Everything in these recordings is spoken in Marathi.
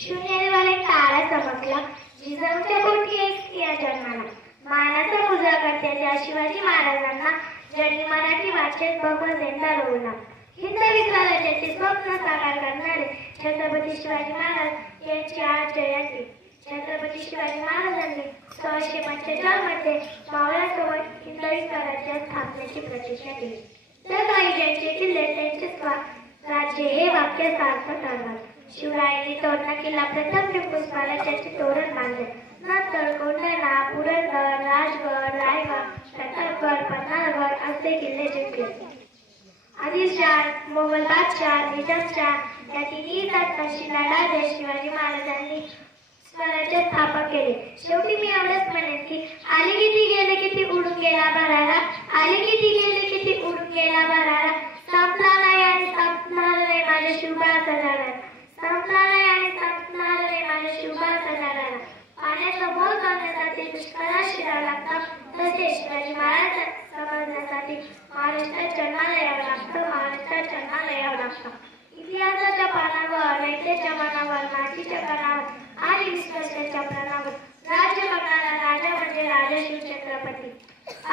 शून्याद्वारे तारा चमकला, जिजाऊच्या पोटी एक स्त्रिया जन्माला. मानाचा मुजरा करत्याच्या शिवाजी महाराजांना ज्यांनी मराठी भाषेत भगवंत झेंडा रोवला. हिंद विक्रांतीचे स्वप्न साकार करणारे छत्रपती शिवाजी महाराज यांची आज जयंती. छत्रपती शिवाजी महाराजांनी 1645 मध्ये मावळ्यासोबत हिंदवी स्वराज्य स्थापनेची प्रतिज्ञा केली. तर काही ज्यांचे किल्ले त्यांचे राज्य हे वाक्य सार्थ ठरणार. शिवरायांनी तोरणा किल्ला प्रथम टिपू स्वराज्याचे तोरण बांधले. नंतर कोंढाणा, पुरंदर, राजगड, रायगड, प्रतापगड, पन्हाळगड असे किल्ले जिंकले. आदिलशाह, मोगल बादशाह, निजामशाह या तिन्ही तात्काशी लढा देत शिवाजी महाराजांनी स्वराज्य स्थापन केले. शेवटी मी एवढंच म्हणेन की आले किती गेले किती उडून गेला भरारा, आले किती गेले किती उडून गेला भरारा, संपला नाही आणि संपणार नाही माझ्या शिवबाचा लढा, संपला नाही आणि संपणार नाही माझ्या शिवबाचा लढा. पाण्याचा मोल करण्यासाठी दुष्काळात शिरावं लागतं, तसेच शिवाजी महाराज समजण्यासाठी महाराष्ट्रात जन्माला यावं लागतं, महाराष्ट्रात जन्माला यावं लागतं. इतिहासाच्या पानावर, रयतेच्या मनावर, मातीच्या कणावर आणि विश्वासाच्या प्राणावर राज्य करणारा राजा म्हणजे राजा शिवछत्रपती.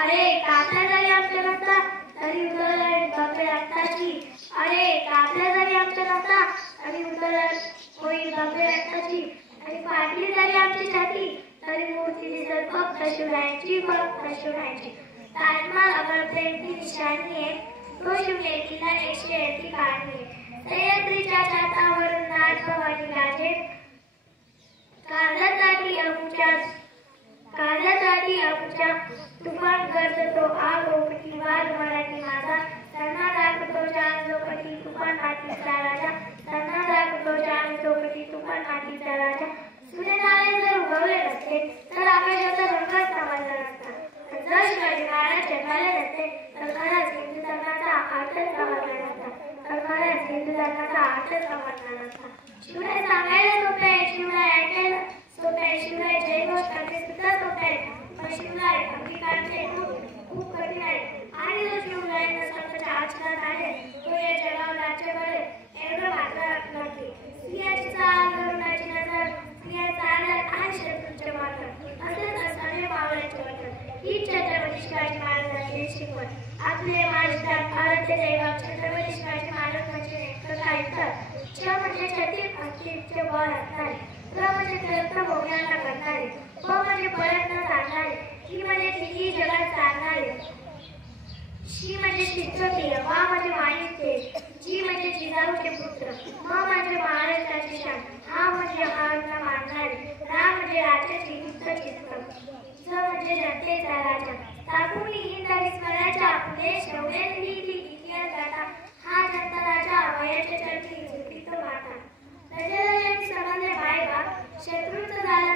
अरे कापल्या जरी आमच्या नसता तरी उधळत भव्य रक्ताची, अरे कापल्या जरी आमच्या नसता तरी उधळत होईल भव्य रक्ताची, आणि फाटली जरी आमची छाती तरी मूर्ती दिसत फक्त शिवरायांची, फक्त शिवरायांची. ताजमहाल अमर प्रेम की निशाणी आहे, तो शिवने किल्ला 101 की कहाणी आहे. सह्याद्रीच्या छातावरून राजभवानी गाजे, कागदासाठी अमुच्या तुफान गरजतो आग ओपटी वाघ मराठी माझा, त्यांना दाखवतो जाण झोपटी तुफान मातीचा राजा, त्यांना दाखवतो जाण झोपटी तुफान मातीचा राजा. सूर्यनारायण जर उगवले नसते तर आकाशाचा रंगच समजला नसता. जर शिवाजी महाराज जन्माले नसते तर खरंच हिंदू धर्माचा अर्थच समजला नसता, तर खरंच हिंदू धर्माचा अर्थच समजला नसता. शिवराय सांगायला सोपे आहे, शिवराय ऐकायला सोपे आहे, शिवराय जयघोष करणे सुद्धा सोपे आहे, पण शिवराय अंगीकारणे खूप कठीण आहे. आणि जो शिवराय स्वतःच्या आचरणात आहे तो या जगावर राज्य करेल एवढं मात्र नक्की. स्त्रियाची चाल, करुणाची नजर, स्त्रियांचा आदर आणि शत्रूंचे मार्ग असेच असणारे मावळ्याचे वर्तन ही छत्रपती शिवाजी महाराजांची शिकवण. आपले महाराष्ट्रात आराध्य दैवत छत्रपती शिवाजी महाराज म्हणजे नेमकं काय तर च म्हणजे छत्तीस अस्तित्वचे बळ असणारे, प्र म्हणजे प्रयत्न भोगण्यांना करणारे, प म्हणजे प्रयत्न सांगणारे, ही म्हणजे तिन्ही जगात सांगणारे, शी म्हणजे शिक्षकीय, मा म्हणजे माहिती, जी म्हणजे जिजाऊचे पुत्र, म म्हणजे महाराष्ट्राची शान, हा म्हणजे महाराष्ट्र मानणारे, रा म्हणजे राज्याची युक्त चित्त, ज म्हणजे जनतेचा राजा. टाकून हिंदवी स्वराज्या पुढे शेवले लिहिली इतिहास गाथा, हा जनता राजा वयाच्या चरणी झुकतो माता. प्रजाराजांनी समजले बाय बाप, शत्रूंचा झाला